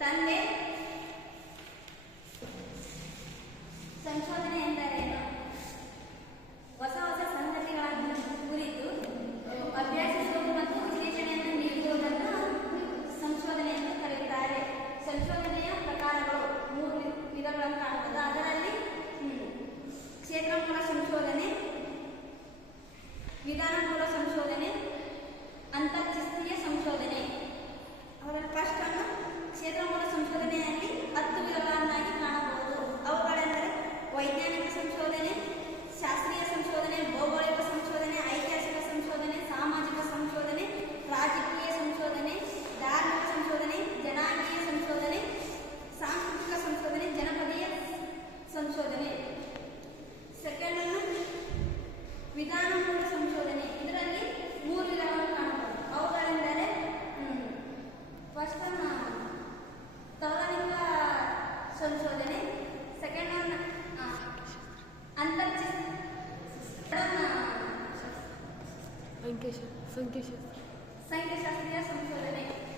तन संख्यशास्त्र संख्यशास्त्र संख्यशास्त्रीय संशोधने